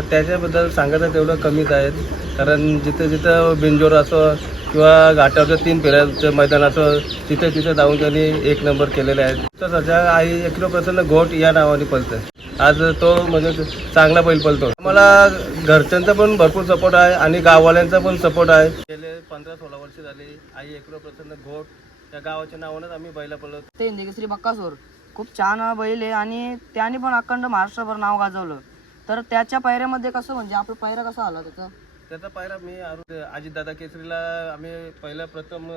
त्याच्याबद्दल सांगायचं तेवढं कमीच आहेत. कारण जिथं जिथं बिंजोर असो किंवा घाटावरचं तीन फेऱ्याचं मैदान असो तिथे तिथे जाऊन त्यांनी एक नंबर केलेले आहेत. तर सध्या आई एक किलो प्रसन्न घोट या नावाने पळतं आज तो म्हणजे चांगला बैल पलतो मला घरच्यांचा पण भरपूर सपोर्ट आहे आणि गाववाल्यांचा पण सपोर्ट आहे. गेले पंधरा सोळा वर्ष झाली आई एक प्रसन्न घोट त्या गावाच्या नावानंच आम्ही बैला पळवतो. ते इंदिकेसरी बक्कासूर. खूप छान बैल आहे आणि त्याने पण अखंड महाराष्ट्रभर नाव गाजवलं. तर त्याच्या पायऱ्यामध्ये कसं म्हणजे आपला पायरा कसा आला त्याचा? त्याचा पायरा मी अजितदादा केसरीला आम्ही पहिला प्रथम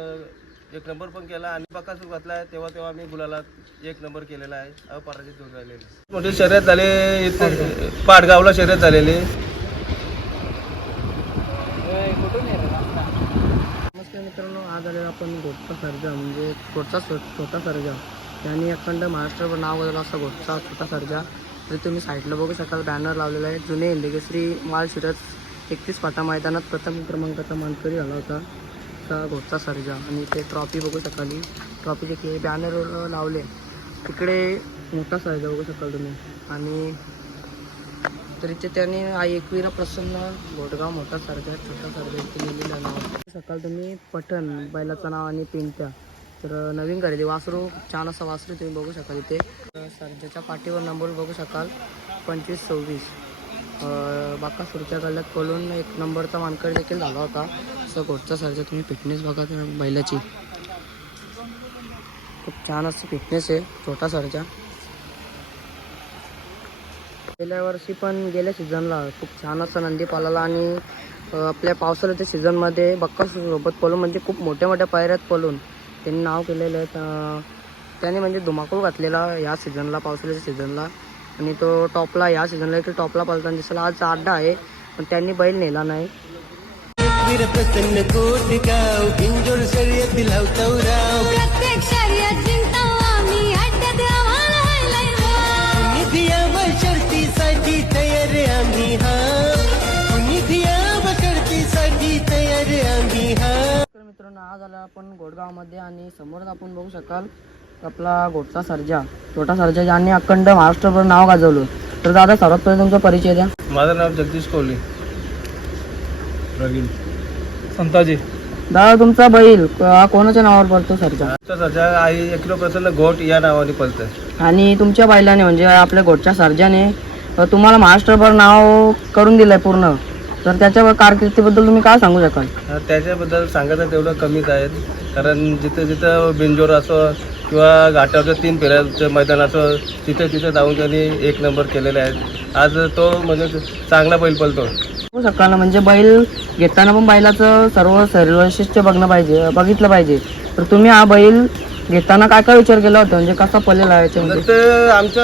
एक नंबर पण केला आणि बकासूर घातला. आहे तेव्हा तेव्हा आम्ही गुलाला एक नंबर केलेला आहे. अपराजित होऊन राहिलेली. मोठी शर्यत झाली इथे पाडगावला शर्यत झालेली. नमस्कार मित्रांनो आज आलेला आपण गोटचा सर्जा म्हणजे गोटचा छो- छोटा सर्जा. त्यांनी अखंड महाराष्ट्रभर नाव गाजवलं असा गोटचा छोटा सर्जा. तर तुम्ही साईडला बघू शकाल बॅनर लावलेला आहे. जुने इंदिकेसरी माल शिरत एकतीस पाटा मैदानात प्रथम क्रमांकाचा मानकरी झाला होता. का घोटचा सर्जा. आणि ते ट्रॉफी बघू शकाल ट्रॉफी ट्रॉफीचे के बॅनरवर लावले. तिकडे मोठा सर्जा बघू शकाल तुम्ही. आणि तर इथे त्यांनी आई एकविरा प्रसन्न घोटगाव मोठा सर्जा छोटा सर्जा इथे लिहिलेलं नाव सकाळ तुम्ही. पठण बैलाचं नाव आणि पिंट्या. तर नवीन खरेदी वासरू छान असा वासरू तुम्ही बघू शकाल इथे. सर्जाच्या पाठीवर नंबर बघू शकाल. पंचवीस सव्वीस. बाकासूरच्या गल्ल्यात खोलून एक नंबरचा मानकर देखील झाला होता. असं घोटचा सर्जा तुम्ही फिटनेस बघा बैलाची. खूप छान असं फिटनेस आहे छोटा सर्जा. गेल्या वर्षी पण गेल्या सीझनला खूप छान असा नंदी पालाला आणि आपल्या पावसाळ्याच्या सीझनमध्ये बक्कासोबत पळून म्हणजे खूप मोठ्या मोठ्या पायऱ्यात पळून त्यांनी नाव केलेलं आहे. त्याने म्हणजे धुमाकूळ घातलेला या सीझनला पावसाळ्याच्या सीझनला. आणि तो टॉपला या सीझनला देखील टॉपला पळताना दिसला आज अड्डा आहे पण त्यांनी बैल नेला नाही. वीर प्रसन्न कोटगाव बिंजोर आपण गोडगावमध्ये आणि समोरच आपण बघू शकाल आपला गोडचा सर्जा छोटा सर्जा ज्यांनी अखंड महाराष्ट्रभर नाव गाजवलं. तर दादा सर्वात पहिले तुमचा परिचय द्या. माझं नाव जगदीश कोहली रवीन संताजी. दादा तुमचा बैल हा कोणाच्या नावावर पडतो सर्जा? सध्या आई एक किलो प्रसन्न घोट या नावाने पळतं आणि तुमच्या बैलाने म्हणजे आपल्या गोटच्या सर्जाने अ, तुम्हाला महाराष्ट्रभर नाव करून दिलंय पूर्ण. तर त्याच्या कारकिर्दीबद्दल तुम्ही काय सांगू शकाल? त्याच्याबद्दल सांगायचं तेवढं कमीच आहेत. कारण जिथं जिथं बिंजोर असो किंवा घाटावरचं तीन फेऱ्याचं मैदान असो तिथे तिथे जाऊन त्यांनी एक नंबर केलेले आहेत. आज तो म्हणजे चांगला बैल पळतो. सांगू शकाल ना म्हणजे बैल घेताना पण बैलाचं सर्व शरीर वैशिष्ट्य बघणं पाहिजे बघितलं पाहिजे. तर तुम्ही हा बैल घेताना काय काय विचार केला होता? म्हणजे कसा पडलेला आहे तर याच्यामध्ये ते आमच्या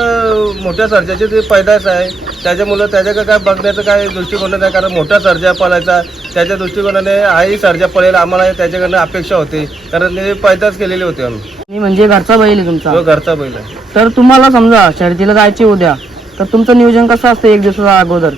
मोठ्या सर्जाचे ते पैदास आहे त्याच्यामुळं त्याच्याकडे काय बघण्याचं काय दृष्टिकोन नाही कारण मोठा सर्जा पळायचा. त्याच्या दृष्टिकोनाने हाही सर्जा पळेल आम्हाला त्याच्याकडनं अपेक्षा होती. कारण ते पैदास केलेले होते आम्ही. म्हणजे घरचा बैल आहे तुमचा? तो घरचा बैल आहे. तर तुम्हाला समजा शर्यतीला जायची उद्या. तर तुमचं नियोजन कसं असतं एक दिवसाच्या अगोदर?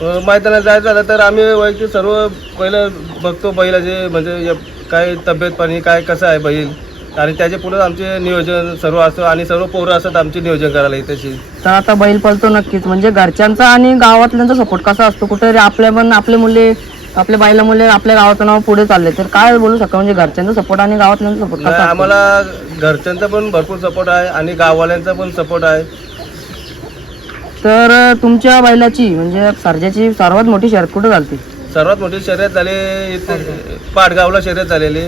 अ, मैदानात जायचं झालं तर आम्ही वैयक्तिक सर्व पहिलं बघतो बैलाचे म्हणजे य- काय तब्येत पाणी काय कसं आहे बैल. आणि त्याच्या पुढे आमचे नियोजन सर्व असतं आणि सर्व पोरं असतात आमचे नियोजन करायला इथेची तर आता बैल पळतो नक्कीच. म्हणजे घरच्यांचा आणि गावातल्यांचा सपोर्ट कसा असतो? कुठे आपल्या पण आपले मुले आपल्या बाईला मुले आपल्या गावाचं नाव पुढे चालले तर काय बोलू शकता? म्हणजे घरच्यांचा सपोर्ट आणि गावातल्यांचा सपोर्ट कसा असतो? आम्हाला घरच्यांचा पण भरपूर सपोर्ट आहे आणि गाववाल्यांचा पण सपोर्ट आहे. तर अं, तुमच्या बैलाची म्हणजे सर्जाची सर्वात मोठी शर्यत कुठे झाली सर्वात मोठी शर्यत झाली इथे पाडगावला शर्यत झालेली.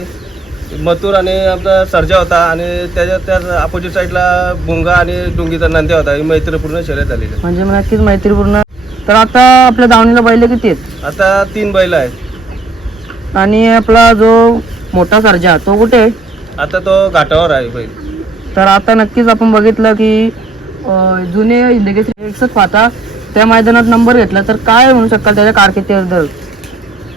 मथुर आणि आपला सर्जा होता आणि त्याच्या त्याच अपोजिट साईडला भुंगा आणि डुंगीचा नंद्या होता. ही मैत्रीपूर्ण शर्यत झालेली म्हणजे नक्कीच मैत्रीपूर्ण. तर आता आपल्या दावणीला बैल किती आहेत? आता तीन बैल आहेत. आणि आपला जो मोठा सर्जा तो कुठे आहे? आता तो घाटावर आहे बैल. तर आता नक्कीच आपण बघितलं की अं, जुने लगेच एकसठ पाहता त्या मैदानात नंबर घेतला. तर काय म्हणू शकाल त्याच्या कारकिर्दीबद्दल?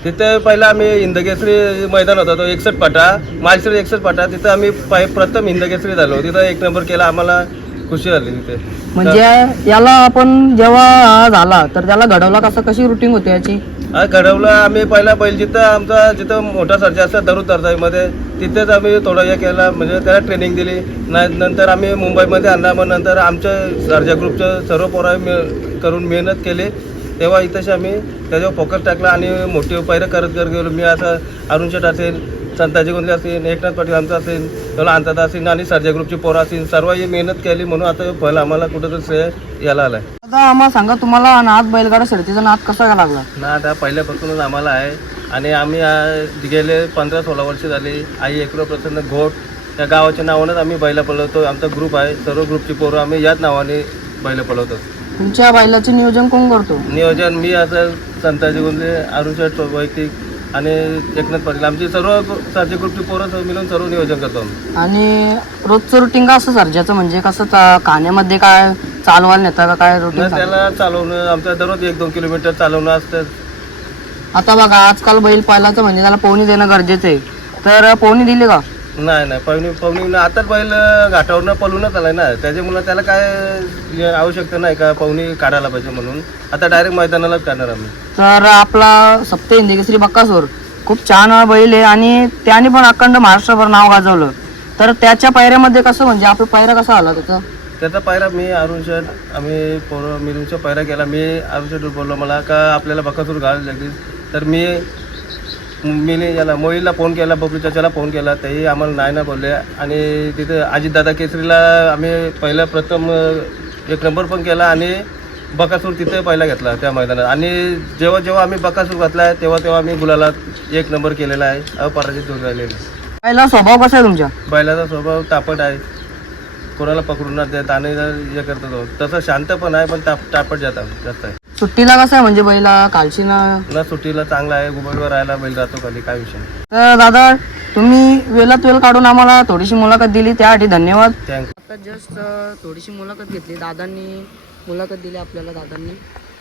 तिथे पहिला आम्ही हिंदकेसरी मैदान होता तो एकसठ पाटा माळशिर एकसठ पाटा तिथं आम्ही पाय प्रथम हिंदकेसरी झालो. तिथं एक नंबर केला आम्हाला खुशी झाली तिथे. म्हणजे याला आपण जेव्हा झाला तर त्याला घडवला कसं कशी रुटीन होती याची? हा घडवलं आम्ही पहिला बैल जिथं आमचा जिथं मोठा सर्जा असतात दरू तरजाईमध्ये तिथेच आम्ही थोडं हे केलं म्हणजे त्याला ट्रेनिंग दिली. नाही नंतर आम्ही मुंबईमध्ये आणला मग नंतर आमच्या सर्जा ग्रुपच्या सर्व पोरं मिळ करून मेहनत केली. तेव्हा इथंशी आम्ही त्याच्यावर फोकस टाकला आणि मोठी पैरं करत करत गेलो. मी असं अरुण शेट असेल संताजी गोंधळे असेल एकनाथ पाटील आमचा असेल तेव्हा अंतदा असेल आणि सर्जा ग्रुपची पोरं असेल. सर्व ही मेहनत केली म्हणून आता फळ आम्हाला कुठंतरी श्रेय यायला आलं आहे आता आम्हाला सांगा तुम्हाला नाद बैलगाडा शर्यतीचा नाद कसा काय लागला? ना आता पहिल्यापासूनच आम्हाला आहे. आणि आम्ही गेले पंधरा सोळा वर्ष झाली. आई एकरो प्रसन्न घोट त्या गावाच्या नावानंच आम्ही बैला पळवतो. आमचा ग्रुप आहे. सर्व ग्रुपची पोरं आम्ही याच नावाने बैला पळवतो. तुमच्या बैलाचे नियोजन कोण करतो? नियोजन मी आता संताजी अरुण शेठ वैयक्तिक आणि एकनाथ पाटील. आमची सर्व सारथी ग्रुपची पोरं सर्व मिळून सर्व नियोजन करतो आम्ही. आणि रोजचं रुटीन का असं सर्जाचं? म्हणजे कसं चा- खाण्यामध्ये काय चालवायला नेता का काय न रुटीन त्याला चालवणं आमचं दररोज एक दोन किलोमीटर चालवणं असतं आता बघा आजकाल बैल पाहिलाचं म्हणजे त्याला पोहणी देणं गरजेचं आहे. तर पोहणी दिली का? नाही नाही पवनी पवनी आताच बैल घाटावरनं पळूनच आलाय ना. त्याच्यामुळे त्याला काय आवश्यकता नाही का पवनी काढायला पाहिजे म्हणून. आता डायरेक्ट मैदानालाच काढणार आम्ही. तर आपला सप्त हिंदी बक्कासूर. खूप छान बैल आहे आणि त्याने पण अखंड महाराष्ट्रभर नाव गाजवलं. तर त्याच्या पायऱ्यामध्ये कसं म्हणजे आपला पायऱ्या कसा आला त्याचा? त्याचा पायरा मी अरुण शेठ आम्ही पोरं मिरूचा पायरा केला. मी अरुण शेठ बोललो मला का आपल्याला बकासूर घाल लागेल? तर मी मी याला मोईला फोन केला बबलू चाचाला फोन केला तेही आम्हाला नाही ना बोलले. आणि तिथे अजितदादा केसरीला आम्ही पहिला प्रथम एक नंबर पण केला आणि बकासूर तिथे पहिला घेतला त्या मैदानात. आणि जेव्हा जेव्हा आम्ही बकासूर घातला तेव्हा तेव्हा आम्ही गुलाला एक नंबर केलेला आहे अपराजित होऊन राहिलेला. पहिला स्वभाव कसा आहे तुमच्या? बैलाचा स्वभाव तापट आहे. कोणाला पकडून देत आणि हे करतो तसं शांत पण आहे पण ताप तापट जातात जास्त आहे. सुट्टीला कसं आहे म्हणजे बैला? कालची ना सुट्टीला चांगला आहे गुबडवर राहायला बैल राहतो खाली काय विषय नाही. तर दादा तुम्ही वेळात वेळ काढून आम्हाला थोडीशी मुलाखत दिली त्यासाठी धन्यवाद. आता जस्ट थोडीशी मुलाखत घेतली. दादांनी मुलाखत दिली आपल्याला दादांनी.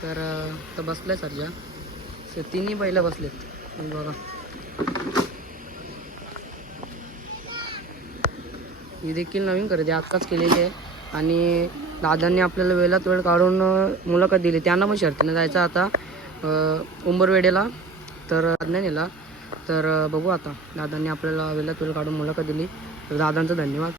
तर अं, तर बसलाय सरजा. स- तिन्ही बैल बसलेत. हे बघा. ही देखील नवीन खरेदी आत्ताच केलेली आहे. आणि दादांनी आपल्याला वेळात वेळ काढून मुलाखत दिली. त्यांना पण शर्तीनं जायचं आता उंबरवेडेला तर नाही नेला तर बघू आता. दादांनी आपल्याला वेळात वेळ काढून मुलाखत दिली. तर दादांचं धन्यवाद.